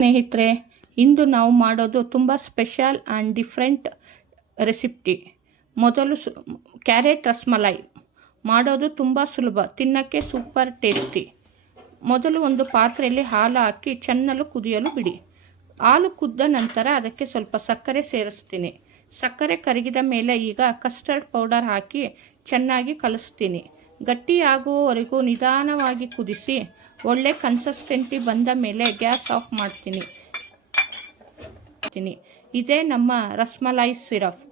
ಸ್ನೇಹಿತರೆ, ಇಂದು ನಾವು ಮಾಡೋದು ತುಂಬ ಸ್ಪೆಷಲ್ ಆ್ಯಂಡ್ ಡಿಫ್ರೆಂಟ್ ರೆಸಿಪಿ. ಮೊದಲು ಕ್ಯಾರೆಟ್ ರಸ್ಮಲೈ ಮಾಡೋದು ತುಂಬ ಸುಲಭ, ತಿನ್ನೋಕ್ಕೆ ಸೂಪರ್ ಟೇಸ್ಟಿ. ಮೊದಲು ಒಂದು ಪಾತ್ರೆಯಲ್ಲಿ ಹಾಲು ಹಾಕಿ ಚೆನ್ನಾಗಿ ಕುದಿಯಲು ಬಿಡಿ. ಹಾಲು ಕುದ್ದ ನಂತರ ಅದಕ್ಕೆ ಸ್ವಲ್ಪ ಸಕ್ಕರೆ ಸೇರಿಸ್ತೀನಿ. ಸಕ್ಕರೆ ಕರಗಿದ ಮೇಲೆ ಈಗ ಕಸ್ಟರ್ಡ್ ಪೌಡರ್ ಹಾಕಿ ಚೆನ್ನಾಗಿ ಕಲಿಸ್ತೀನಿ. ಗಟ್ಟಿಯಾಗುವವರೆಗೂ ನಿಧಾನವಾಗಿ ಕುದಿಸಿ ಒಳ್ಳೆ ಕನ್ಸಿಸ್ಟೆನ್ಸಿ ಬಂದ ಮೇಲೆ ಗ್ಯಾಸ್ ಆಫ್ ಮಾಡ್ತೀನಿ. ಇದೇ ನಮ್ಮ ರಸ್ಮಲೈ ಸಿರಪ್.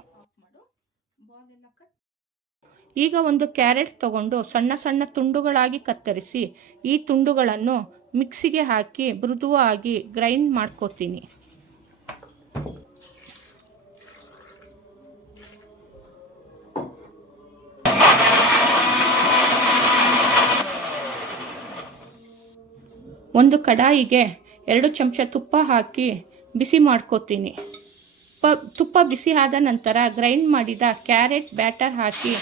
ಈಗ ಒಂದು ಕ್ಯಾರೆಟ್ ತಗೊಂಡು ಸಣ್ಣ ಸಣ್ಣ ತುಂಡುಗಳಾಗಿ ಕತ್ತರಿಸಿ ಈ ತುಂಡುಗಳನ್ನು ಮಿಕ್ಸಿಗೆ ಹಾಕಿ ಮೃದುವಾಗಿ ಗ್ರೈಂಡ್ ಮಾಡ್ಕೋತೀನಿ. ಒಂದು ಕಡಾಯಿಗೆ 2 ಚಮಚ ತುಪ್ಪ ಹಾಕಿ ಬಿಸಿ ಮಾಡ್ಕೋತೀನಿ. ತುಪ್ಪ ಬಿಸಿ ಆದ ನಂತರ ಗ್ರೈಂಡ್ ಮಾಡಿದ ಕ್ಯಾರೆಟ್ ಬ್ಯಾಟರ್ ಹಾಕಿ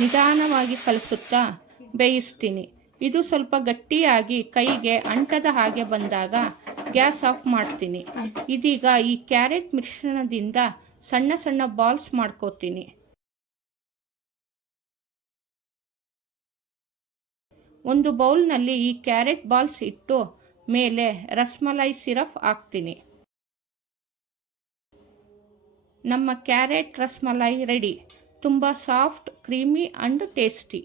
ನಿಧಾನವಾಗಿ ಕಲಿಸುತ್ತಾ ಬೇಯಿಸ್ತೀನಿ. ಇದು ಸ್ವಲ್ಪ ಗಟ್ಟಿಯಾಗಿ ಕೈಗೆ ಅಂಟದ ಹಾಗೆ ಬಂದಾಗ ಗ್ಯಾಸ್ ಆಫ್ ಮಾಡ್ತೀನಿ. ಇದೀಗ ಈ ಕ್ಯಾರೆಟ್ ಮಿಶ್ರಣದಿಂದ ಸಣ್ಣ ಸಣ್ಣ ಬಾಲ್ಸ್ ಮಾಡ್ಕೋತೀನಿ. ಒಂದು ಬೌಲ್ನಲ್ಲಿ ಈ ಕ್ಯಾರೆಟ್ ಬಾಲ್ಸ್ ಇಟ್ಟು ಮೇಲೆ ರಸ್ಮಲೈ ಸಿರಪ್ ಹಾಕ್ತೀನಿ. ನಮ್ಮ ಕ್ಯಾರೆಟ್ ರಸ್ಮಲೈ ರೆಡಿ. ತುಂಬ ಸಾಫ್ಟ್, ಕ್ರೀಮಿ ಆ್ಯಂಡ್ ಟೇಸ್ಟಿ.